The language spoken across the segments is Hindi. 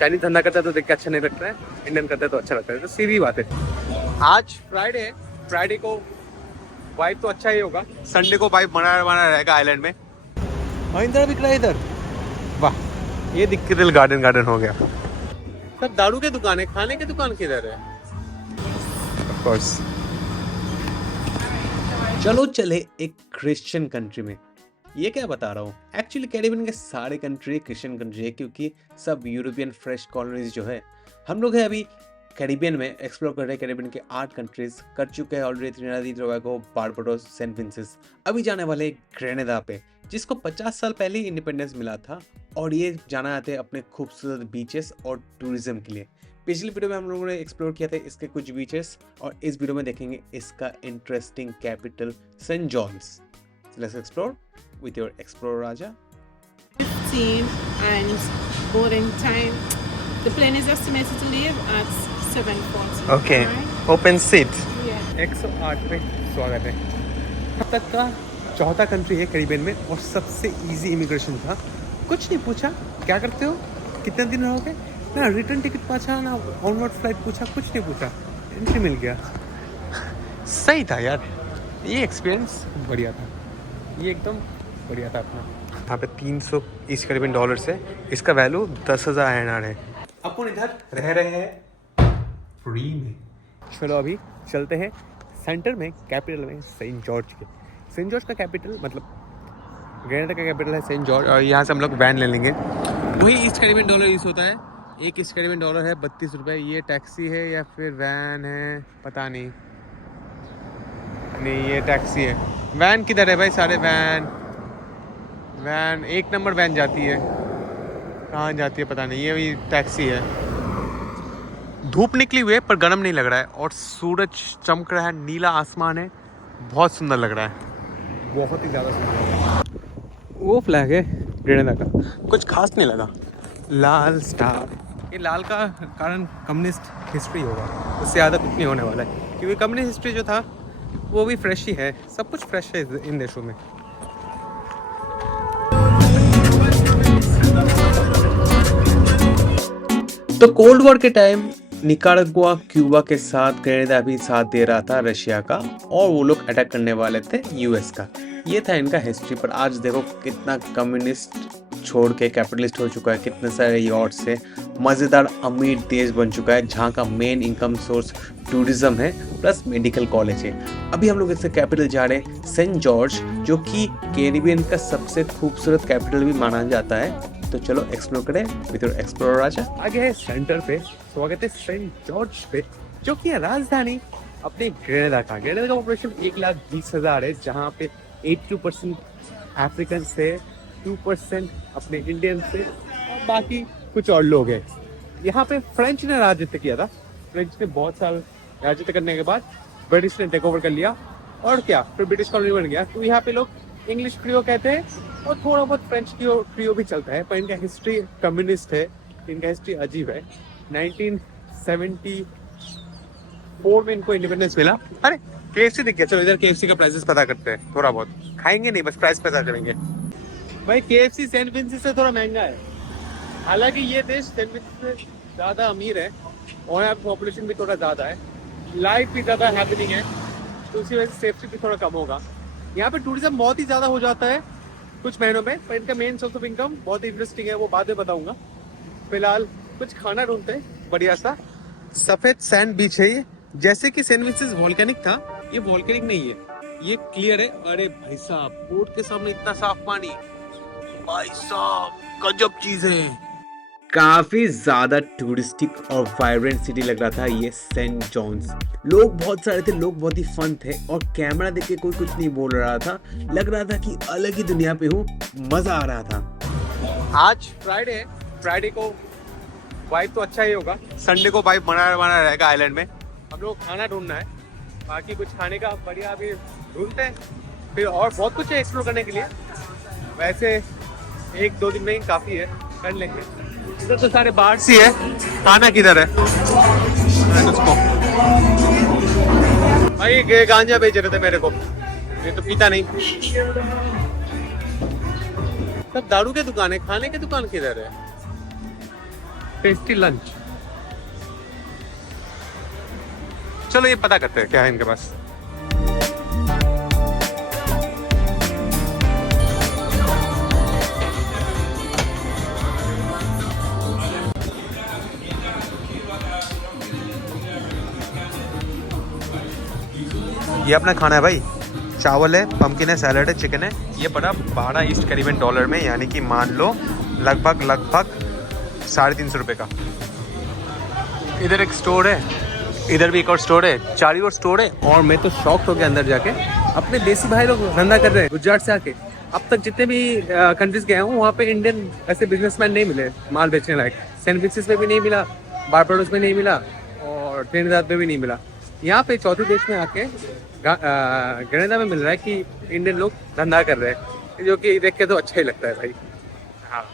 चाइनीज धंधा करता है तो देख के अच्छा नहीं लगता है, इंडियन करता है तो अच्छा लगता है, तो सीधी बात है। आज फ्राइडे है, फ्राइडे को वाइब तो अच्छा ही होगा, संडे को वाइब बना बना रहेगा आइलैंड में। और इधर बिक रहा है इधर, वाह ये दिख के दिल गार्डन गार्डन हो गया। सब दारू की दुकान है, खाने की दुकान किधर है? Of course. चलो चले एक क्रिश्चियन कंट्री में। ये क्या बता रहा हूँ, एक्चुअली कैरिबियन के सारे कंट्री क्रिश्चियन कंट्री है, क्योंकि सब यूरोपियन फ्रेश कॉलोनीज जो है, हम लोग है अभी कैरिबियन में एक्सप्लोर कर रहे हैं। कैरिबियन के 8 कंट्रीज कर चुके हैं already, Trinidad and Tobago, Barbados, Saint Vincent. अभी जाने वाले ग्रेनेडा पे, जिसको 50 साल पहले ही इंडिपेंडेंस मिला था, और ये जाना जाते हैं अपने खूबसूरत बीचेस और टूरिज्म के लिए। पिछली वीडियो में हम लोगों ने एक्सप्लोर किया था इसके कुछ बीचेस, और इस वीडियो में देखेंगे इसका interesting capital Saint John's. Let's explore with your explorer Raja. 15 and boarding time. The plane is estimated to leave at 7:40. Okay. Right? Open seat. Yeah. 108 में स्वागत है। अब तक का चौथा कंट्री है कैरिबियन में, और सबसे इजी इमिग्रेशन था। कुछ नहीं पूछा क्या करते हो, कितने दिन रहोगे, ना रिटर्न टिकट पूछा, ना ऑनवर्ड फ्लाइट पूछा, कुछ नहीं पूछा, एंट्री मिल गया। सही था यार, ये एक्सपीरियंस बढ़िया था, ये एकदम बढ़िया था अपना। यहाँ पे 300 ईस्ट कैरिबियन डॉलर्स है, इसका वैल्यू 10,000 INR है। अपन इधर रह रहे हैं फ्री में। चलो अभी चलते हैं सेंटर में, कैपिटल में, सेंट जॉर्ज के। सेंट जॉर्ज का कैपिटल मतलब ग्रेनेडा का कैपिटल है सेंट जॉर्ज, और यहाँ से हम लोग वैन ले लेंगे। वही ईस्ट कैरिबियन डॉलर यूज़ होता है, एक ईस्ट कैरिबियन डॉलर है 32 रुपये। ये टैक्सी है या फिर वैन है पता नहीं, ये टैक्सी है। वैन किधर है भाई? सारे वैन 1 नंबर वैन जाती है, कहाँ जाती है पता नहीं। ये भी टैक्सी है। धूप निकली हुई है पर गर्म नहीं लग रहा है, और सूरज चमक रहा है, नीला आसमान है, बहुत सुंदर लग रहा है, बहुत ही ज़्यादा सुंदर। वो फ्लैग है ग्रेनेडा का, कुछ खास नहीं लगा, लाल स्टार। ये लाल का कारण कम्युनिस्ट हिस्ट्री होगा, उससे ज़्यादा कुछ नहीं होने वाला है, क्योंकि कम्युनिस्ट हिस्ट्री जो था वो भी फ्रेश ही है, सब कुछ फ्रेश है इन देशों में। तो कोल्ड वॉर के टाइम निकारागुआ क्यूबा के साथ ग्रेनेडा भी साथ दे रहा था रशिया का, और वो लोग अटैक करने वाले थे यूएस का। ये था इनका हिस्ट्री। पर आज देखो कितना कम्युनिस्ट छोड़ के कैपिटलिस्ट हो चुका है, कितने सारे यॉट से मज़ेदार अमीर देश बन चुका है, जहाँ का मेन इनकम सोर्स टूरिज्म है, प्लस मेडिकल कॉलेज है। अभी हम लोग इससे कैपिटल जा रहे हैं सेंट जॉर्ज, जो कि कैरिबियन का सबसे खूबसूरत कैपिटल भी माना जाता है। तो चलो एक्सप्लोर करें विद योर एक्सप्लोरर राजा। आगे है सेंटर पे, स्वागत है सेंट जॉर्ज पे, जो कि है राजधानी अपने ग्रेनेडा का। ग्रेनेडा का पॉपुलेशन 1,20,000 है, जहाँ पे 82% अफ्रीकन से, 2% अपने इंडियन से, और बाकी कुछ और लोग हैं। यहाँ पे फ्रेंच ने राजत्व किया था। फ्रेंच ने बहुत साल राजत्व करने के बाद ब्रिटिश ने टेक ओवर कर लिया, और क्या फिर ब्रिटिश कॉलोनी बन गया। तो यहाँ पे लोग इंग्लिश क्रियो कहते हैं, और थोड़ा बहुत फ्रेंच क्रियो भी चलता है, पर इनका हिस्ट्री कम्युनिस्ट है, इनका हिस्ट्री अजीब है। 1974 में इनको इंडिपेंडेंस मिला। अरे KFC दिख गया, चलो इधर KFC का प्राइसेस पता करते हैं, थोड़ा बहुत खाएंगे नहीं, बस प्राइस पता करेंगे। भाई KFC सेंट विंसेंट से थोड़ा महंगा है, हालांकि ये देश सेंट विंसेंट से ज़्यादा अमीर है, और यहाँ पॉपुलेशन भी थोड़ा ज़्यादा है, लाइफ भी ज़्यादा हैपनिंग है, तो उसी वजह से सेफ्टी भी थोड़ा कम होगा। यहाँ पे टूरिज्म बहुत ही ज़्यादा हो जाता है कुछ महीनों में, पर इनका मेन सोर्स ऑफ इनकम बहुत ही इंटरेस्टिंग है, वो बाद में बताऊंगा। फिलहाल कुछ खाना ढूंढते हैं बढ़िया सा। सफ़ेद सैंड बीच है ये, जैसे कि सेंट विंसेंट वोल्केनिक था, ये वोल्केनिक नहीं है, ये क्लियर है। अरे भाई साहब, बोट के सामने इतना साफ पानी, भाई साहब गजब चीज है। काफी ज्यादा टूरिस्टिक और वाइब्रेंट सिटी लग रहा था ये सेंट जॉन्स। लोग बहुत सारे थे, लोग बहुत ही फन थे, और कैमरा देख के कोई कुछ नहीं बोल रहा था, लग रहा था कि अलग ही दुनिया पे हूँ, मजा आ रहा था। आज फ्राइडे है, फ्राइडे को वाइब तो अच्छा ही होगा, संडे को वाइब बना रहेगा आइलैंड में। हम लोग खाना ढूंढना है, बाकी कुछ खाने का बढ़िया अभी ढूंढते हैं, फिर और बहुत कुछ है एक्सप्लोर करने के लिए। वैसे 1-2 दिन में ही काफ़ी है, कर लेंगे। इधर तो सारे बाहर सी है, खाना किधर है? भाई गांजा बेच रहे थे मेरे को, ये तो पीता नहीं। सब दारू की दुकान है, खाने की दुकान किधर है? Tasty lunch. चलो ये पता करते हैं क्या है इनके पास। ये अपना खाना है भाई, चावल है, पम्पकिन है, सैलड है, चिकन है। ये पड़ा 12 ईस्ट कैरिबियन डॉलर में, यानी कि मान लो लगभग 350 रुपये का। इधर एक स्टोर है, इधर भी एक और स्टोर है, 4 और स्टोर है। और मैं तो शॉक्ड हो गया अंदर जाके, अपने देसी भाई लोग धंधा कर रहे हैं गुजरात से आके। अब तक जितने भी कंट्रीज गया हूँ वहाँ पे इंडियन ऐसे बिजनेसमैन नहीं मिले माल बेचने लायक। सेंट विंसेंट में भी नहीं मिला, बारबाडोस में नहीं मिला, और ट्रिनिडाद में भी नहीं मिला। यहाँ पे चौथे देश में आके ग्रेनेडा में मिल रहा है कि इंडियन लोग धंधा कर रहे हैं, जो कि देख के तो अच्छा ही लगता है भाई। हाँ,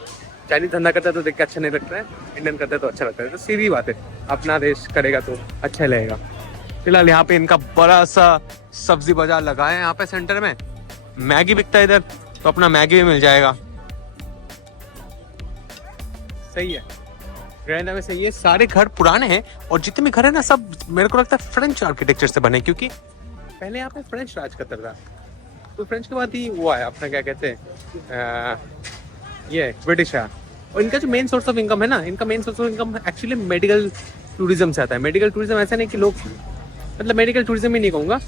चाइनीज धंधा करता है तो देख के अच्छा नहीं लगता है, इंडियन करता है तो अच्छा लगता है। तो सीधी बात है, अपना देश करेगा तो अच्छा ही लगेगा। फिलहाल यहाँ पे इनका बड़ा सा सब्जी बाजार लगा है यहाँ पे सेंटर में। मैगी बिकता है इधर, तो अपना मैगी भी मिल जाएगा। सही है, ग्रेनेडा में सही है। सारे घर पुराने हैं, और जितने भी घर है ना सब मेरे को लगता है फ्रेंच आर्किटेक्चर से बने, क्योंकि पहले यहाँ पे फ्रेंच राज करता था, तो फ्रेंच के बाद ही वो आया अपना क्या कहते हैं ये ब्रिटिश है। और इनका जो मेन सोर्स ऑफ इनकम है ना, इनका main source of income actually medical tourism से आता है। मेडिकल टूरिज्म ऐसा नहीं कि लोग, मतलब मेडिकल टूरिज्म ही नहीं कहूँगा,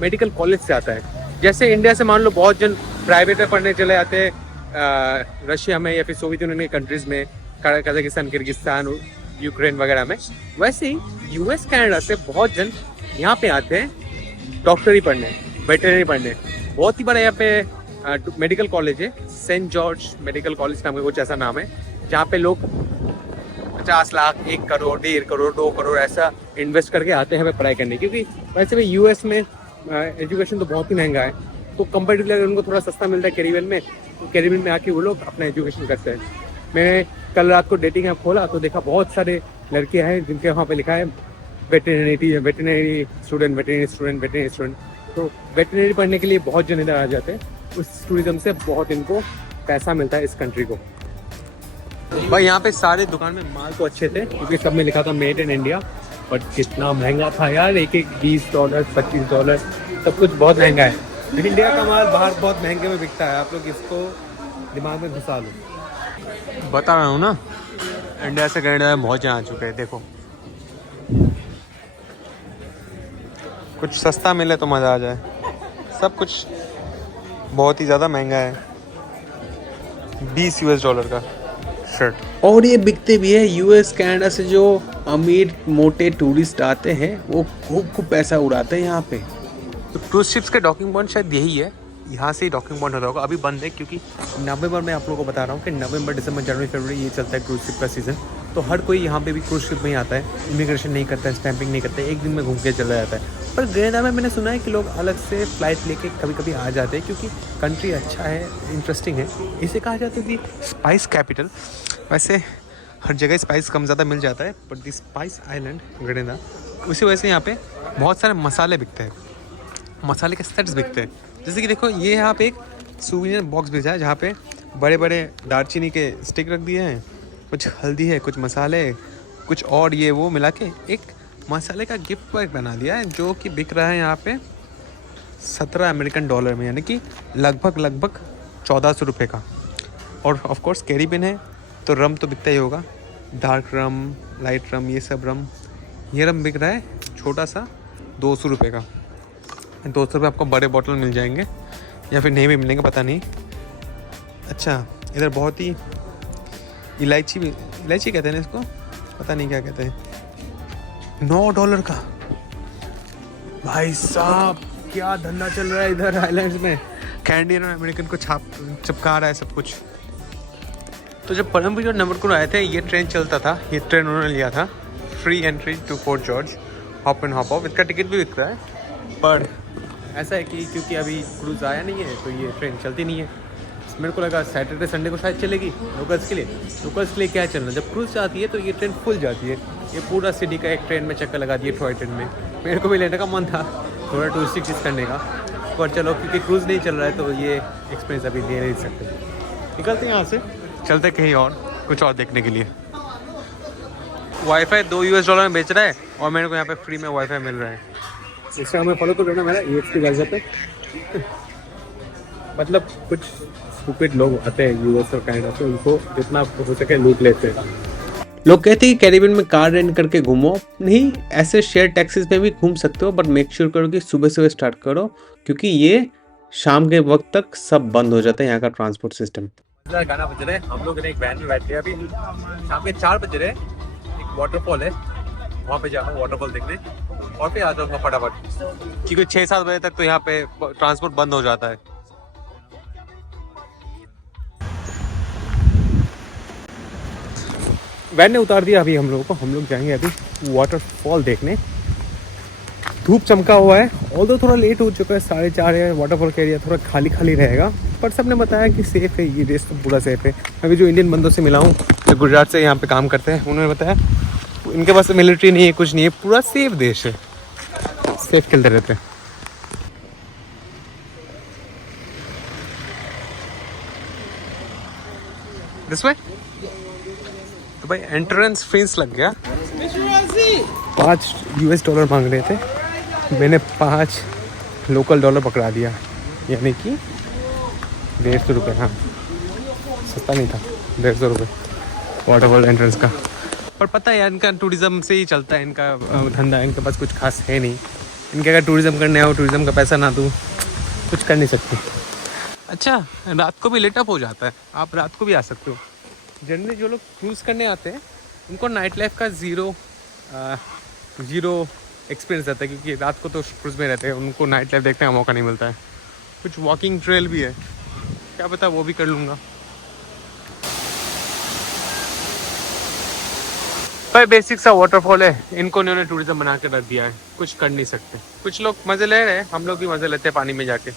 मेडिकल कॉलेज से आता है। जैसे इंडिया से मान लो बहुत जन प्राइवेट में पढ़ने चले जाते हैं रशिया में या फिर सोवियत यूनियन के कंट्रीज में, कजाकिस्तान, किर्गिस्तान, यूक्रेन वगैरह में, वैसे ही यूएस कनाडा से बहुत जन यहाँ पे आते हैं डॉक्टरी पढ़ने, वेटरनरी पढ़ने। बहुत ही बड़ा यहाँ पे मेडिकल कॉलेज है, सेंट जॉर्ज मेडिकल कॉलेज नाम का कुछ ऐसा नाम है, जहाँ पे लोग 50 लाख, 1 करोड़, 1.5 करोड़, 2 करोड़ ऐसा इन्वेस्ट करके आते हैं पढ़ाई करने। क्योंकि वैसे भी यूएस में एजुकेशन तो बहुत ही महंगा है, तो कंपेरेटिवली अगर उनको थोड़ा सस्ता मिलता है कैरिबियन में, तो कैरिबियन में आके वो लोग अपना एजुकेशन करते हैं। मैंने कल रात को डेटिंग ऐप खोला तो देखा बहुत सारे लड़कियां हैं जिनके वहाँ पे लिखा है वेटरनरी स्टूडेंट। तो वेटरनरी पढ़ने के लिए बहुत जन इधर आ जाते हैं। उस टूरिज्म से बहुत इनको पैसा मिलता है इस कंट्री को। भाई यहाँ पे सारे दुकान में माल तो अच्छे थे, क्योंकि सब में लिखा था मेड इन इंडिया, बट कितना महंगा था यार, एक $20, $25, सब कुछ बहुत महंगा है। इंडिया का माल बाहर बहुत महंगे में बिकता है, आप लोग इसको दिमाग में घुसा लो। बता रहा हूँ ना, इंडिया से कनाडा में बहुत जहाँ आ चुके हैं। देखो कुछ सस्ता मिले तो मज़ा आ जाए, सब कुछ बहुत ही ज़्यादा महंगा है। $20 का शर्ट। और ये बिकते भी है। यूएस कनाडा से जो अमीर मोटे टूरिस्ट आते हैं वो खूब पैसा उड़ाते हैं यहाँ पे। तो क्रूज शिप्स के डॉकिंग पॉइंट शायद यही है, यहाँ से ही डॉकिंग पॉइंट होता होगा। अभी बंद है क्योंकि नवंबर में, आप लोगों को बता रहा हूँ कि नवंबर, दिसंबर, जनवरी, फरवरी ये चलता है क्रूज शिप का सीज़न। तो हर कोई यहाँ पे भी क्रूज शिप में ही आता है, इमिग्रेशन नहीं करता है, स्टैंपिंग नहीं करता है, एक दिन में घूम के चला जाता है। पर ग्रेनेडा में मैंने सुना है कि लोग अलग से फ़्लाइट लेके कभी कभी आ जाते हैं, क्योंकि कंट्री अच्छा है, इंटरेस्टिंग है। इसे कहा जाता है कि स्पाइस कैपिटल। वैसे हर जगह स्पाइस कम ज़्यादा मिल जाता है, but the spice island Grenada, उसी वजह से यहाँ पे बहुत सारे मसाले बिकते हैं, मसाले के सेट्स बिकते हैं। जैसे कि देखो ये यहाँ पे एक सूविनियर बॉक्स भेजा है, जहाँ पे बड़े बड़े दालचीनी के स्टिक रख दिए हैं, कुछ हल्दी है, कुछ मसाले, कुछ और ये वो मिला के एक मसाले का गिफ्ट पैक बना दिया है, जो कि बिक रहा है यहाँ पे $17 में, यानी कि लगभग 1400 रुपये का। और ऑफ कोर्स कैरिबियन है तो रम तो बिकता ही होगा, डार्क रम, लाइट रम, ये सब रम। ये रम बिक रहा है छोटा सा 200 रुपये का। 200 रुपये आपको बड़े बॉटल मिल जाएंगे, या फिर नहीं भी मिलेंगे, पता नहीं। अच्छा, इधर बहुत ही इलायची कहते हैं इसको, पता नहीं क्या कहते हैं। $9 का। भाई साहब क्या धंधा चल रहा है इधर आइलैंड्स में। कैनेडियन और अमेरिकन को चिपका रहा है सब कुछ। तो जब परमवीर और नवरकुंड आए थे, ये ट्रेन चलता था, ये ट्रेन उन्होंने लिया था, free entry to Fort George, hop and hop off. इसका टिकट भी बिक रहा है, पर ऐसा है कि क्योंकि अभी क्रूज़ आया नहीं है तो ये ट्रेन चलती नहीं है। मेरे को लगा सैटरडे संडे को शायद चलेगी लोकल्स के लिए क्या चलना। जब क्रूज़ आती है तो ये ट्रेन फुल जाती है। ये पूरा सिटी का एक ट्रेन में चक्कर लगा दिए टॉय ट्रेन में। मेरे को भी लेने का मन था थोड़ा टूरिस्टिक चीज़ करने का, पर चलो क्योंकि क्रूज़ नहीं चल रहा है तो ये एक्सपीरियंस अभी ले नहीं सकते। निकलते हैं यहाँ से, चलते कहीं और, कुछ और देखने के लिए। वाईफाई $2 में बेच रहा है और मेरे को यहाँ पे फ्री में वाईफाई मिल रहा है। इंस्टाग्राम में फॉलो कर लेना मेरा EXP गाइस पे। मतलब कुछ स्टूपिड लोग आते हैं यूएस और कनाडा से, उनको जितना हो सके लूट लेते हैं। लोग कहते हैं कि कैरिबियन में कार रेंट करके घूमो, नहीं ऐसे शेयर टैक्सीज में भी घूम सकते हो, बट मेक श्योर करो कि सुबह सुबह स्टार्ट करो, क्योंकि ये शाम के वक्त तक सब बंद हो जाता है यहाँ का ट्रांसपोर्ट सिस्टम। गाना बज रहा है, हम लोग एक वैन में बैठ गए, अभी शाम के 4 बज रहे हैं। एक वाटरफॉल है, वहाँ पे जाना वाटरफॉल देखने और फिर आ जाऊंगा फटाफट, क्योंकि 6-7 बजे तक तो यहाँ पे ट्रांसपोर्ट बंद हो जाता है। वैन ने उतार दिया अभी हम लोगों को, हम लोग जाएंगे अभी वाटरफॉल देखने। धूप चमका हुआ है, ऑल्दो थोड़ा लेट हो चुका है, 4:30 है। वाटरफॉल का एरिया थोड़ा खाली खाली रहेगा, पर सबने बताया कि सेफ़ है, ये रेस तो पूरा सेफ़ है। अभी जो इंडियन बंदों से मिला हूँ जो गुजरात से यहाँ पे काम करते हैं, उन्होंने बताया इनके पास मिलिट्री नहीं है, कुछ नहीं है, पूरा सेफ देश है, सेफ खेलते रहते हैं। दिस वे तो भाई एंट्रेंस फीस लग गया, $5 मांग रहे थे, मैंने 5 लोकल डॉलर पकड़ा दिया, यानी कि 150 रुपये। हाँ सस्ता नहीं था, 150 रुपये वाटरफॉल एंट्रेंस का। पर पता है यार, इनका टूरिज़्म से ही चलता है, इनका धंधा, इनके पास कुछ खास है नहीं। इनके अगर टूरिज़्म करने आओ, टूरिज़्म का पैसा ना दूँ, कुछ कर नहीं सकते। अच्छा रात को भी लेटअप हो जाता है, आप रात को भी आ सकते हो। जनरली जो लोग क्रूज़ करने आते हैं उनको नाइट लाइफ का ज़ीरो एक्सपीरियंस रहता है, क्योंकि रात को तो क्रूज़ में रहते हैं, उनको नाइट लाइफ देखने का मौका नहीं मिलता है। कुछ वॉकिंग ट्रेल भी है, क्या पता वो भी कर लूँगा। भाई बेसिक सा वाटरफॉल है, इनको इन्होंने टूरिज्म बना के रख दिया है, कुछ कर नहीं सकते। कुछ लोग मज़े ले रहे हैं, हम लोग भी मज़े लेते हैं पानी में जाके।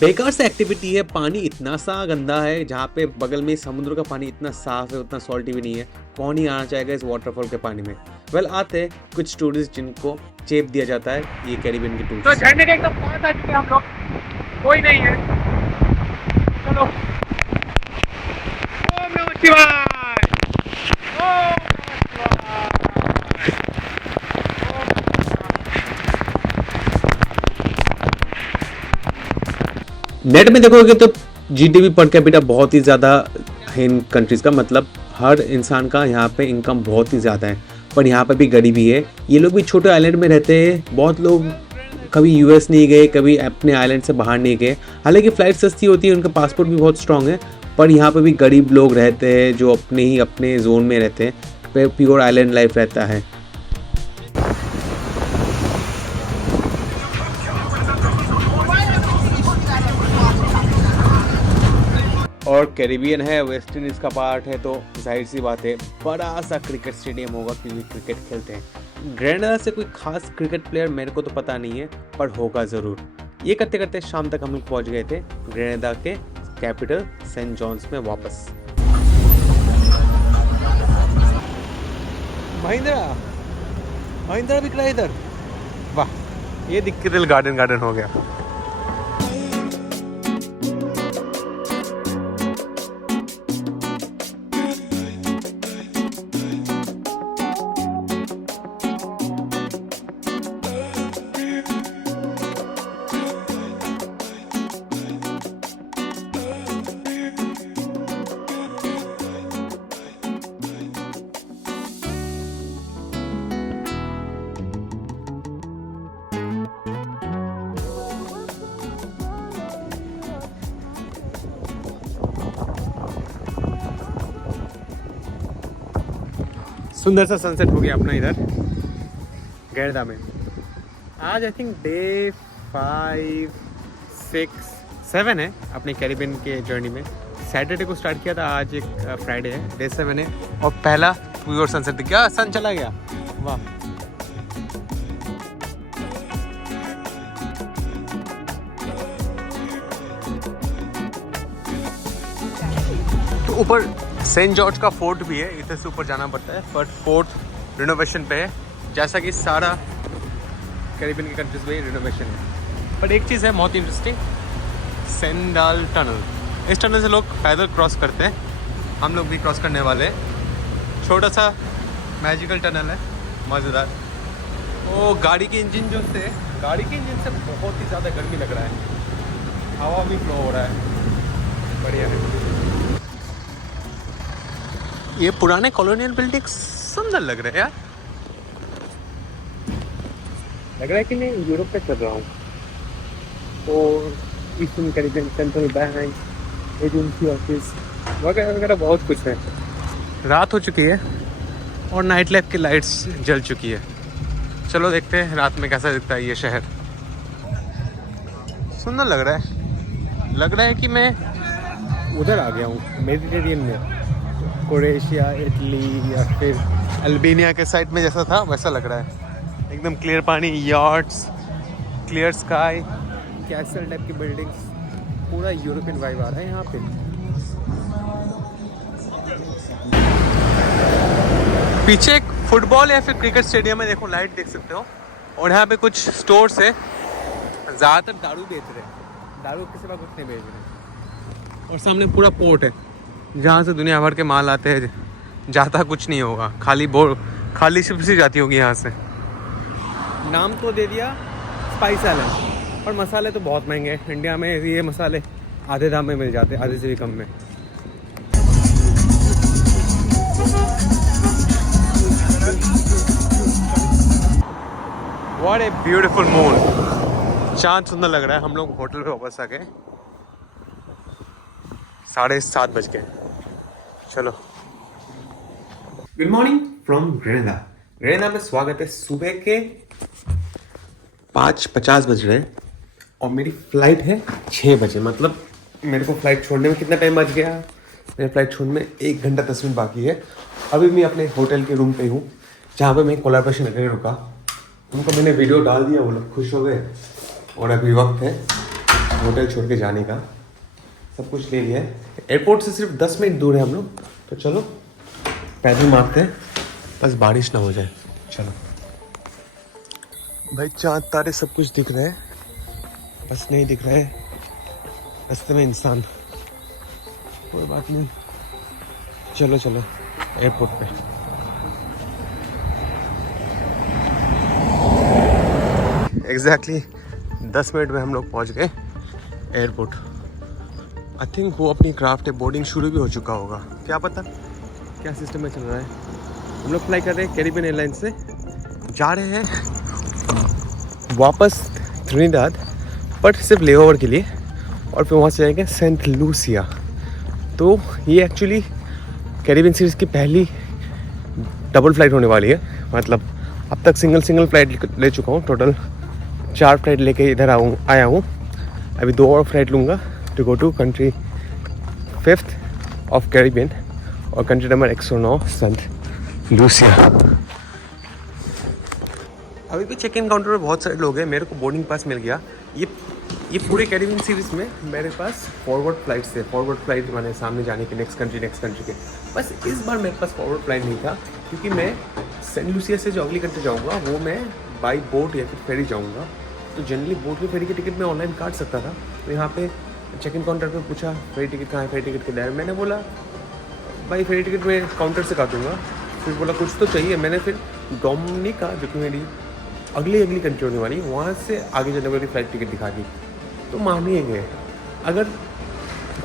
बेकार सा एक्टिविटी है, पानी इतना सा गंदा है, जहाँ पे बगल में समुद्र का पानी इतना साफ है, उतना सॉल्टी भी नहीं है। कौन ही आना चाहेगा इस वाटरफॉल के पानी में। वेल आते हैं कुछ टूरिस्ट जिनको चेप दिया जाता है, ये कैरिबियन के टूरिस्ट। तो झरने के एकदम पास आ चुके हैं हम लोग, कोई नहीं है, चलो। ओम नमः शिवाय, नेट में देखोगे तो GDP पर कैपिटा बहुत ही ज़्यादा है इन कंट्रीज़ का, मतलब हर इंसान का यहाँ पे इनकम बहुत ही ज़्यादा है, पर यहाँ पे भी गरीबी है। ये लोग भी छोटे आइलैंड में रहते हैं, बहुत लोग कभी US नहीं गए, कभी अपने आइलैंड से बाहर नहीं गए। हालांकि फ़्लाइट सस्ती होती है, उनका पासपोर्ट भी बहुत स्ट्रॉन्ग है, पर यहाँ पे भी गरीब लोग रहते हैं जो अपने जोन में रहते हैं, प्योर आइलैंड लाइफ रहता है। और कैरिबियन है, वेस्ट इंडीज़ का पार्ट है, तो जाहिर सी बात है बड़ा सा क्रिकेट स्टेडियम होगा, क्योंकि क्रिकेट खेलते हैं। ग्रेनेडा से कोई खास क्रिकेट प्लेयर मेरे को तो पता नहीं है, पर होगा ज़रूर। ये करते करते शाम तक हम लोग पहुँच गए थे ग्रेनेडा के कैपिटल सेंट जॉन्स में वापस। महिंद्रा बिक रहा है इधर, वाह, ये दिख के दिल गार्डन हो गया। सुंदर सा सनसेट हो गया अपना इधर ग्रेनेडा में। आज आई थिंक डे 5, 6, 7 है अपने कैरिबियन के जर्नी में। सैटरडे को स्टार्ट किया था, आज एक फ्राइडे है, डे 7 है, और पहला प्योर सनसेट दिख गया, सन चला गया, वाह। तो ऊपर सेंट जॉर्ज का फोर्ट भी है, इधर से ऊपर जाना पड़ता है, बट फोर्ट रिनोवेशन पे है, जैसा कि सारा कैरिबियन की कंट्रीज में रिनोवेशन है। बट एक चीज़ है बहुत इंटरेस्टिंग, सेंडाल टनल। इस टनल से लोग पैदल क्रॉस करते हैं, हम लोग भी क्रॉस करने वाले हैं। छोटा सा मैजिकल टनल है, मज़ेदार। ओ गाड़ी के इंजन से बहुत ही ज़्यादा गर्मी लग रहा है, हवा भी फ्लो हो रहा है, बढ़िया है। ये पुराने कॉलोनियल बिल्डिंग सुंदर लग रहे हैं यार, लग रहा है कि मैं यूरोप पे चल रहा हूँ। और eastern Caribbean central bank, agency office वगैरह वगैरह बहुत कुछ है। रात हो चुकी है और नाइट लाइफ की लाइट्स जल चुकी है। चलो देखते हैं रात में कैसा दिखता है ये शहर। सुंदर लग रहा है कि मैं उधर आ गया हूँ मेडिटेरियन में, क्रोएशिया, इटली या फिर अल्बानिया के साइड में जैसा था वैसा लग रहा है। एकदम क्लियर पानी, yachts, clear sky, castle type की बिल्डिंग्स, पूरा यूरोपियन वाइब आ रहा है यहाँ पे। पीछे एक फुटबॉल या फिर क्रिकेट स्टेडियम है, देखो लाइट देख सकते हो। और यहाँ पे कुछ स्टोर्स है, ज़्यादातर दारू बेच रहे हैं, दारू के सिवा कुछ नहीं बेच रहे। और सामने पूरा पोर्ट है जहाँ से दुनिया भर के माल आते हैं, जाता कुछ नहीं होगा, खाली शिप से जाती होगी यहाँ से। नाम तो दे दिया स्पाइस आइलैंड, और मसाले तो बहुत महंगे हैं। इंडिया में ये मसाले आधे दाम में मिल जाते हैं, आधे से भी कम में। What a beautiful moon, चाँद सुंदर लग रहा है। हम लोग होटल पे वापस आ गए, 7:30 बज गए। चलो, गुड मॉर्निंग फ्रॉम ग्रेनाडा में स्वागत है। सुबह के 5:50 बज रहे हैं और मेरी फ्लाइट है 6 बजे। मतलब मेरे को फ्लाइट छोड़ने में कितना टाइम बच गया? मेरी फ्लाइट छोड़ने में 1 घंटा 10 मिनट बाकी है। अभी मैं अपने होटल के रूम पे हूँ जहाँ पे मैं कोलैबोरेशन करके रुका। उनको मैंने वीडियो डाल दिया, वो लोग खुश हो गए। और अभी वक्त है होटल छोड़ के जाने का, सब कुछ ले लिया है। एयरपोर्ट से सिर्फ 10 मिनट दूर है हम लोग, तो चलो पैदल मारते हैं, बस बारिश ना हो जाए। चलो भाई, चाँद तारे सब कुछ दिख रहे हैं, बस नहीं दिख रहे हैं रास्ते में इंसान। कोई बात नहीं, चलो चलो एयरपोर्ट पे। एग्जैक्टली 10 मिनट में हम लोग पहुंच गए एयरपोर्ट। आई थिंक वो अपनी क्राफ्ट है, बोर्डिंग शुरू भी हो चुका होगा, क्या पता क्या सिस्टम में चल रहा है। हम लोग फ्लाई कर रहे हैं कैरिबियन एयरलाइंस से, जा रहे हैं वापस त्रिनिदाद, बट सिर्फ लेओवर के लिए, और फिर वहाँ से जाएंगे सेंट लूसिया। तो ये एक्चुअली कैरिबियन सीरीज़ की पहली डबल फ्लाइट होने वाली है। मतलब अब तक सिंगल फ्लाइट ले चुका हूँ, टोटल 4 फ्लाइट लेके इधर आया हूँ। अभी 2 और फ्लाइट लूँगा to go to country 5th of Caribbean, और कंट्री नंबर 109 सेंट लूसिया। अभी भी चेक इन काउंटर पर बहुत सारे लोग हैं। मेरे को बोर्डिंग पास मिल गया। ये पूरे कैरिबियन सीरीज़ में मेरे पास फॉरवर्ड फ्लाइट्स थे। फॉरवर्ड फ्लाइट माने सामने जाने के, नेक्स्ट कंट्री के। बस इस बार मेरे पास फॉरवर्ड फ्लाइट नहीं था, क्योंकि मैं सेंट लूसिया से जो अगली कंट्री जाऊँगा वो मैं बाई बोट या फिर फेरी जाऊँगा। तो जनरली बोट में फेरी की टिकट मैं ऑनलाइन काट सकता था। तो यहाँ पे चेक इन काउंटर पे पूछा फेरी टिकट कहाँ है, फेरी टिकट किधर है। मैंने बोला भाई फेरी टिकट मैं काउंटर से काटूँगा। फिर बोला कुछ तो चाहिए। मैंने फिर डोमिनिका, जो कि मेरी अगली कंट्री होने वाली, वहाँ से आगे जाने वाली फ्लाइट टिकट दिखा दी। तो मान ही गए। अगर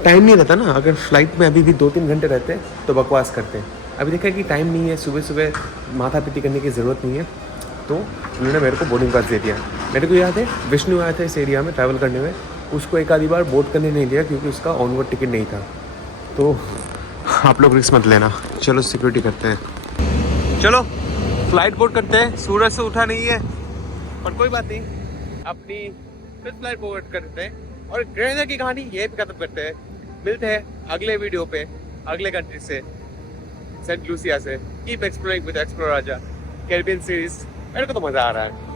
टाइम नहीं रहता ना, अगर फ्लाइट में अभी भी 2-3 घंटे रहते तो बकवास करते हैं। अभी देखा कि टाइम नहीं है, सुबह माथा पीटी करने की ज़रूरत नहीं है, तो उन्होंने मेरे को बोर्डिंग पास दे दिया। मेरे को याद है विष्णु आया था इस एरिया में ट्रैवल करने में, उसको एक आधी बार बोर्ड करने नहीं दिया क्योंकि उसका ऑनवर्ड टिकट नहीं था। तो आप लोग रिस्क मत लेना। चलो सिक्योरिटी करते हैं, चलो फ्लाइट बोर्ड करते हैं। सूरज से उठा नहीं है पर कोई बात नहीं, अपनी फिर फ्लाइट बोर्ड करते हैं और ग्रेनाडा की कहानी यही पे खत्म करते हैं। मिलते हैं अगले वीडियो पे, अगले कंट्री से, सेंट लूसिया से। Keep exploring with explore Raja Caribbean series. मेरे को तो मज़ा आ रहा है।